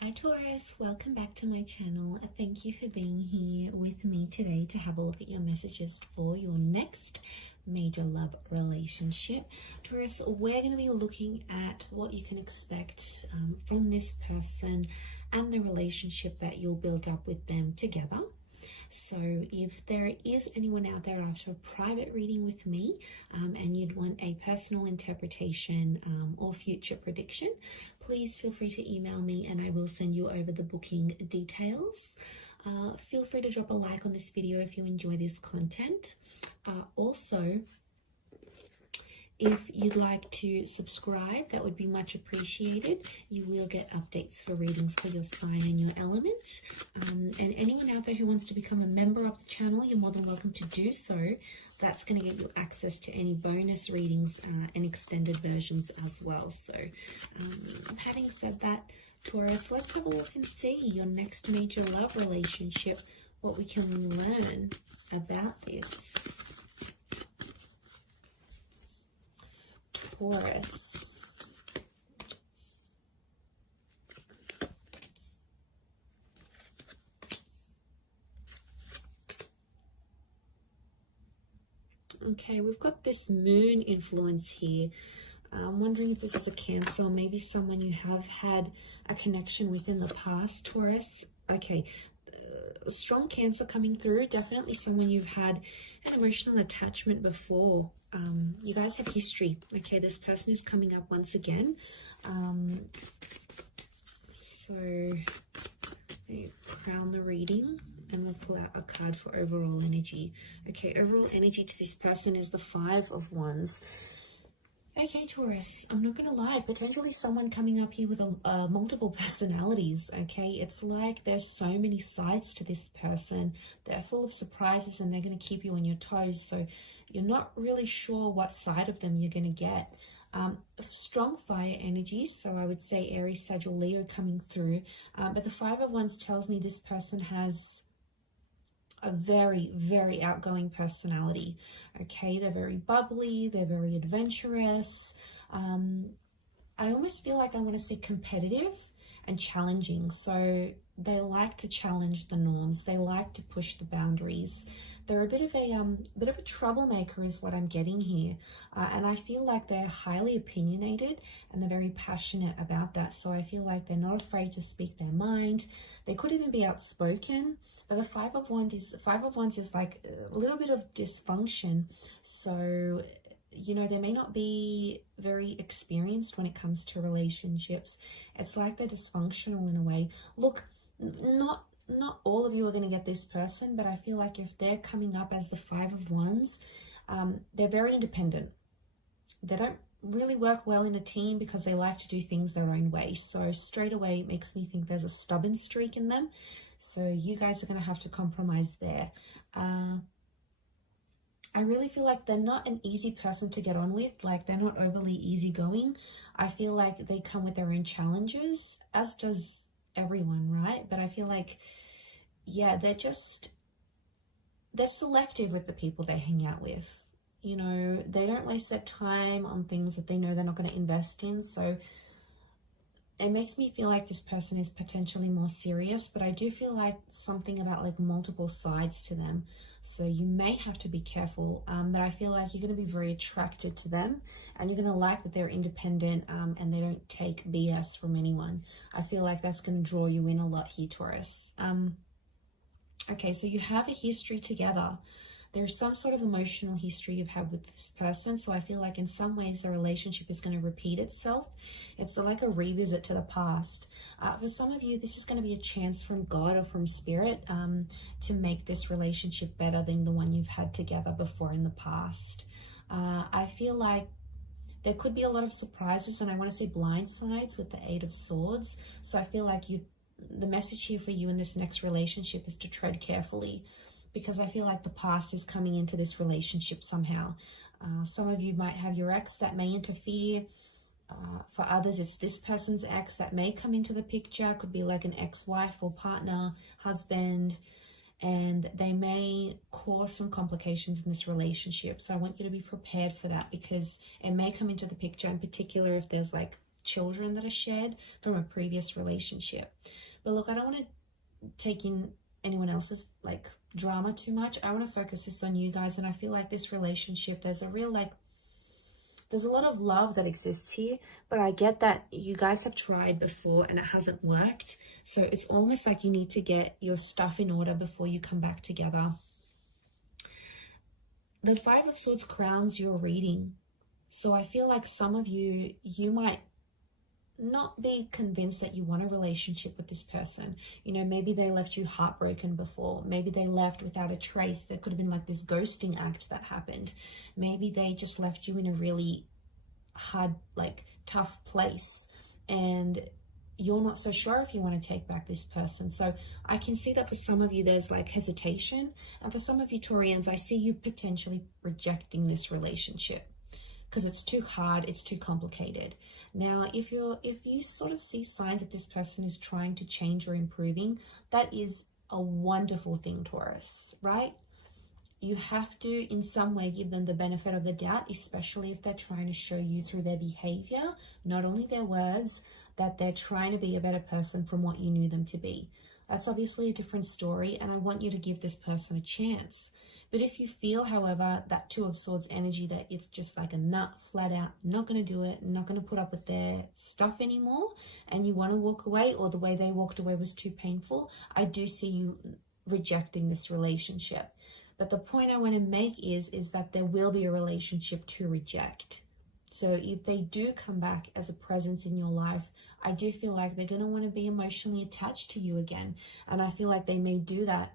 Hi Taurus, welcome back to my channel. Thank you for being here with me today to have a look at your messages for your next major love relationship. Taurus, we're going to be looking at what you can expect from this person and the relationship that you'll build up with them together. So if there is anyone out there after a private reading with me and you'd want a personal interpretation or future prediction, please feel free to email me and I will send you over the booking details. Feel free to drop a like on this video if you enjoy this content. Also, if you'd like to subscribe, that would be much appreciated. You will get updates for readings for your sign and your element. And anyone out there who wants to become a member of the channel, you're more than welcome to do so. That's going to get you access to any bonus readings and extended versions as well. So having said that, Taurus, let's have a look and see your next major love relationship, what we can learn about this. Taurus. Okay, we've got this moon influence here. I'm wondering if this is a Cancer, or maybe someone you have had a connection with in the past, Taurus. Okay, a strong Cancer coming through. Definitely someone you've had an emotional attachment before. You guys have history. Okay, this person is coming up once again. So let me crown the reading and we'll pull out a card for overall energy. Okay, overall energy to this person is the Five of Wands. Okay, Taurus, I'm not going to lie, potentially someone coming up here with multiple personalities, okay? It's like there's so many sides to this person. They're full of surprises and they're going to keep you on your toes. So you're not really sure what side of them you're going to get. Strong fire energies, so I would say Aries, Sagittarius, Leo coming through. But the Five of Wands tells me this person has a very, very outgoing personality. Okay, they're very bubbly, they're very adventurous. I almost feel like I want to say competitive and challenging. So they like to challenge the norms. They like to push the boundaries. They're a bit of a troublemaker is what I'm getting here. And I feel like they're highly opinionated and they're very passionate about that. So I feel like they're not afraid to speak their mind. They could even be outspoken. But the Five of Wands is like a little bit of dysfunction. So, you know, they may not be very experienced when it comes to relationships. It's like they're dysfunctional in a way. Look, not all of you are going to get this person, but I feel like if they're coming up as the Five of Wands, they're very independent. They don't really work well in a team because they like to do things their own way. So straight away, it makes me think there's a stubborn streak in them. So you guys are going to have to compromise there. I really feel like they're not an easy person to get on with. Like they're not overly easygoing. I feel like they come with their own challenges, as does everyone, right? But I feel like, yeah, they're selective with the people they hang out with. You know, they don't waste their time on things that they know they're not going to invest in. So it makes me feel like this person is potentially more serious, but I do feel like something about like multiple sides to them. So you may have to be careful, but I feel like you're going to be very attracted to them and you're going to like that they're independent and they don't take BS from anyone. I feel like that's going to draw you in a lot here, Taurus. Okay, so you have a history together. There's some sort of emotional history you've had with this person. So I feel like in some ways the relationship is going to repeat itself. It's like a revisit to the past. For some of you, this is going to be a chance from God or from Spirit to make this relationship better than the one you've had together before in the past. I feel like there could be a lot of surprises, and I want to say blind sides with the Eight of Swords. So I feel like the message here for you in this next relationship is to tread carefully, because I feel like the past is coming into this relationship somehow. Some of you might have your ex that may interfere. For others, it's this person's ex that may come into the picture. Could be like an ex-wife or partner, husband, and they may cause some complications in this relationship. So I want you to be prepared for that, because it may come into the picture, in particular if there's like children that are shared from a previous relationship. But look, I don't want to take in anyone else's like drama too much. I want to focus this on you guys, and I feel like this relationship, there's a real like, there's a lot of love that exists here, but I get that you guys have tried before and it hasn't worked. So it's almost like you need to get your stuff in order before you come back together. The Five of Swords crowns your reading. So I feel like some of you, you might not be convinced that you want a relationship with this person. You know, maybe they left you heartbroken before. Maybe they left without a trace. There could have been like this ghosting act that happened. Maybe they just left you in a really hard, like tough place, and you're not so sure if you want to take back this person. So I can see that for some of you, there's like hesitation. And for some of you Taurians, I see you potentially rejecting this relationship because it's too hard, it's too complicated. Now, if you sort of see signs that this person is trying to change or improving, that is a wonderful thing, Taurus, right? You have to in some way give them the benefit of the doubt, especially if they're trying to show you through their behavior, not only their words, that they're trying to be a better person from what you knew them to be. That's obviously a different story, and I want you to give this person a chance. But if you feel, however, that Two of Swords energy, that it's just like a nut, flat out, not going to do it, not going to put up with their stuff anymore, and you want to walk away, or the way they walked away was too painful, I do see you rejecting this relationship. But the point I want to make is that there will be a relationship to reject. So if they do come back as a presence in your life, I do feel like they're going to want to be emotionally attached to you again. And I feel like they may do that.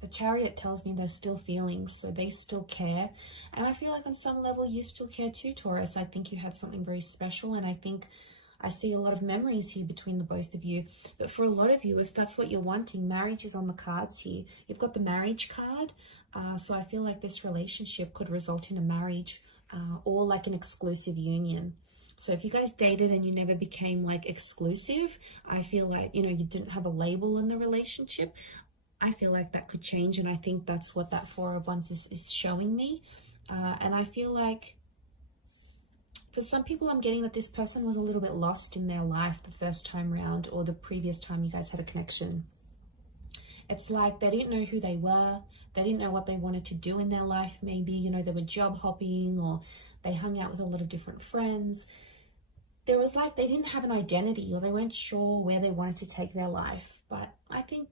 The Chariot tells me there's still feelings, so they still care. And I feel like on some level you still care too, Taurus. I think you had something very special, and I think I see a lot of memories here between the both of you. But for a lot of you, if that's what you're wanting, marriage is on the cards here. You've got the marriage card. So I feel like this relationship could result in a marriage or like an exclusive union. So if you guys dated and you never became like exclusive, I feel like, you know, you didn't have a label in the relationship, I feel like that could change. And I think that's what that Four of Wands is showing me. And I feel like for some people, I'm getting that this person was a little bit lost in their life the first time round, or the previous time you guys had a connection. It's like they didn't know who they were. They didn't know what they wanted to do in their life. Maybe, you know, they were job hopping, or they hung out with a lot of different friends. There was like, they didn't have an identity, or they weren't sure where they wanted to take their life. But I think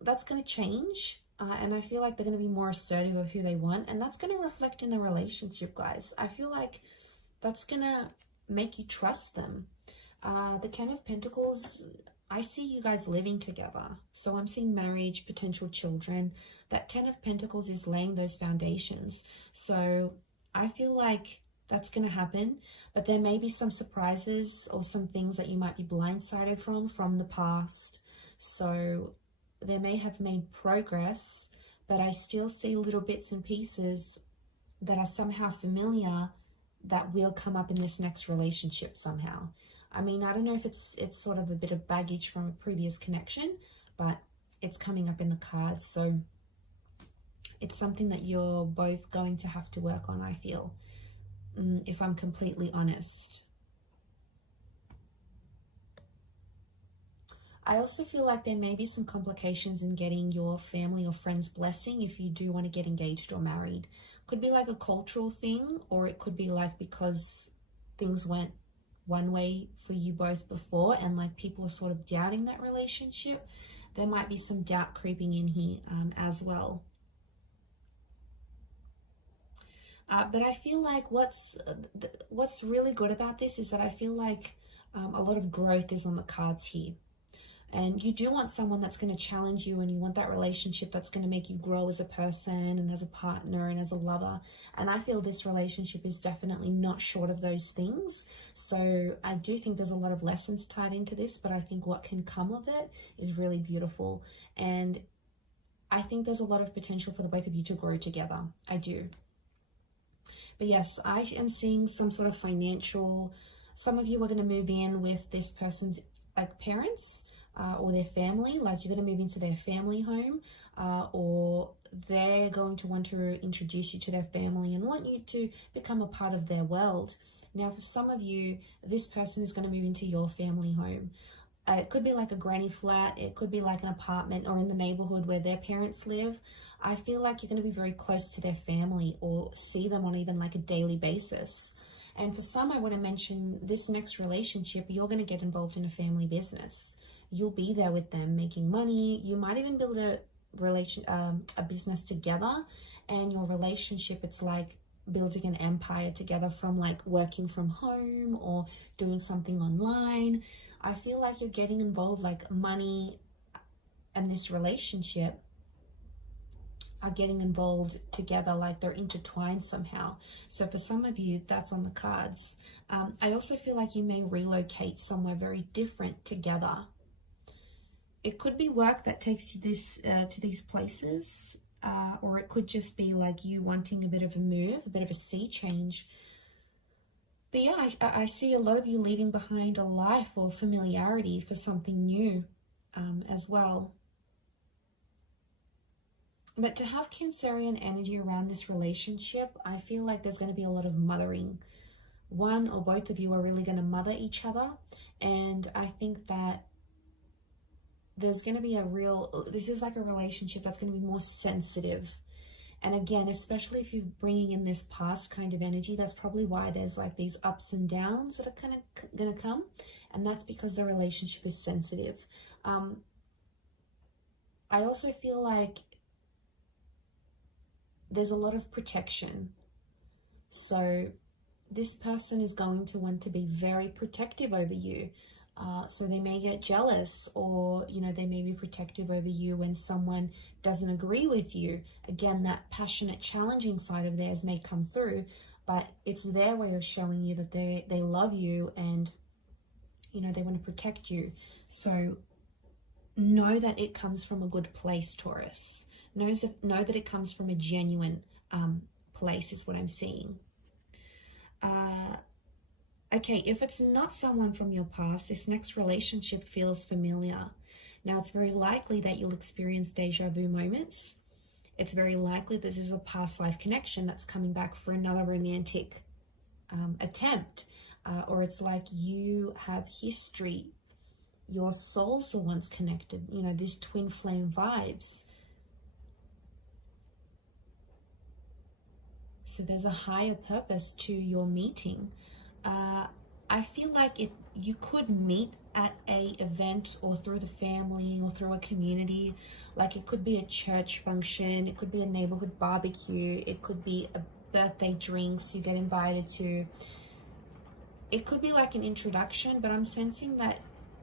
that's going to change. And I feel like they're going to be more assertive of who they want. And that's going to reflect in the relationship, guys. I feel like that's going to make you trust them. The Ten of Pentacles, I see you guys living together. So I'm seeing marriage, potential children. That Ten of Pentacles is laying those foundations. So I feel like that's going to happen. But there may be some surprises or some things that you might be blindsided from the past. So they may have made progress, but I still see little bits and pieces that are somehow familiar that will come up in this next relationship somehow. I mean, I don't know if it's sort of a bit of baggage from a previous connection, but it's coming up in the cards. So it's something that you're both going to have to work on, I feel, if I'm completely honest. I also feel like there may be some complications in getting your family or friends' blessing if you do want to get engaged or married. Could be like a cultural thing, or it could be like because things went one way for you both before and like people are sort of doubting that relationship. There might be some doubt creeping in here as well. But I feel like what's really good about this is that I feel like a lot of growth is on the cards here. And you do want someone that's going to challenge you, and you want that relationship that's going to make you grow as a person and as a partner and as a lover. And I feel this relationship is definitely not short of those things. So I do think there's a lot of lessons tied into this, but I think what can come of it is really beautiful. And I think there's a lot of potential for the both of you to grow together. I do. But yes, I am seeing some sort of financial, some of you are going to move in with this person's like parents, or their family, like you're going to move into their family home, or they're going to want to introduce you to their family and want you to become a part of their world. Now, for some of you, this person is going to move into your family home. It could be like a granny flat, it could be like an apartment or in the neighborhood where their parents live. I feel like you're going to be very close to their family or see them on even like a daily basis. And for some, I want to mention this next relationship, you're going to get involved in a family business. You'll be there with them making money. You might even build a business together, and your relationship, it's like building an empire together from like working from home or doing something online. I feel like you're getting involved, like money and this relationship are getting involved together, like they're intertwined somehow. So for some of you, that's on the cards. I also feel like you may relocate somewhere very different together. It could be work that takes you to these places, or it could just be like you wanting a bit of a move, a bit of a sea change. But yeah, I see a lot of you leaving behind a life or familiarity for something new as well. But to have Cancerian energy around this relationship, I feel like there's going to be a lot of mothering. One or both of you are really going to mother each other. And I think that there's going to be this is like a relationship that's going to be more sensitive. And again, especially if you're bringing in this past kind of energy, that's probably why there's like these ups and downs that are kind of going to come. And that's because the relationship is sensitive. I also feel like there's a lot of protection. So this person is going to want to be very protective over you. So they may get jealous, or, you know, they may be protective over you when someone doesn't agree with you. Again, that passionate, challenging side of theirs may come through, but it's their way of showing you that they love you and, you know, they want to protect you. So know that it comes from a good place, Taurus. Know that it comes from a genuine place is what I'm seeing. Okay, if it's not someone from your past, this next relationship feels familiar. Now, it's very likely that you'll experience deja vu moments. It's very likely this is a past life connection that's coming back for another romantic attempt. Or it's like you have history. Your souls were once connected. You know, these twin flame vibes. So there's a higher purpose to your meeting. I feel like you could meet at a event or through the family or through a community. Like it could be a church function, it could be a neighborhood barbecue, it could be a birthday drinks you get invited to. It could be like an introduction, but I'm sensing that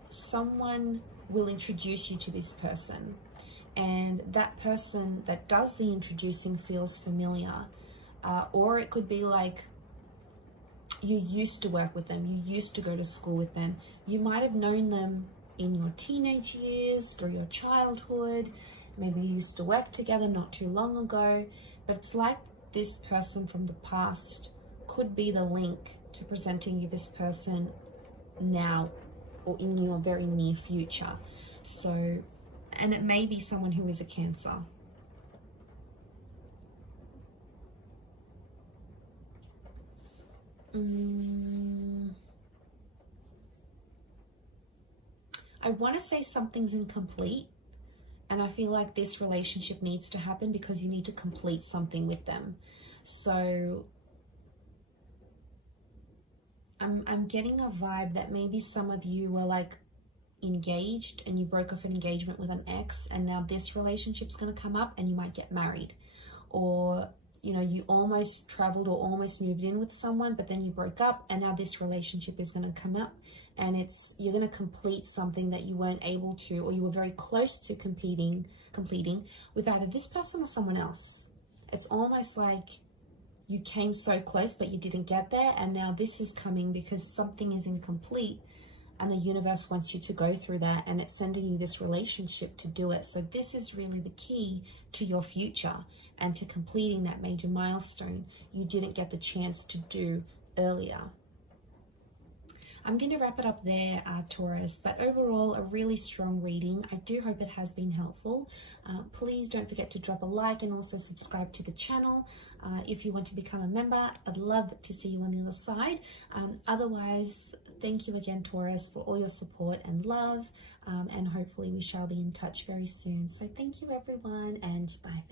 someone will introduce you to this person, and that person that does the introducing feels familiar. Or it could be like you used to work with them, you used to go to school with them, you might have known them in your teenage years, through your childhood, maybe you used to work together not too long ago, but it's like this person from the past could be the link to presenting you this person now or in your very near future. So, and it may be someone who is a Cancer. I want to say something's incomplete, and I feel like this relationship needs to happen because you need to complete something with them. So I'm getting a vibe that maybe some of you were like engaged and you broke off an engagement with an ex, and now this relationship's going to come up and you might get married. Or, you know, you almost traveled or almost moved in with someone, but then you broke up, and now this relationship is going to come up, and you're going to complete something that you weren't able to, or you were very close to completing with either this person or someone else. It's almost like you came so close, but you didn't get there, and now this is coming because something is incomplete, and the universe wants you to go through that, and it's sending you this relationship to do it. So this is really the key to your future and to completing that major milestone you didn't get the chance to do earlier. I'm going to wrap it up there, Taurus. But overall, a really strong reading. I do hope it has been helpful. Please don't forget to drop a like and also subscribe to the channel. If you want to become a member, I'd love to see you on the other side. Otherwise, thank you again, Taurus, for all your support and love. And hopefully we shall be in touch very soon. So thank you, everyone, and bye.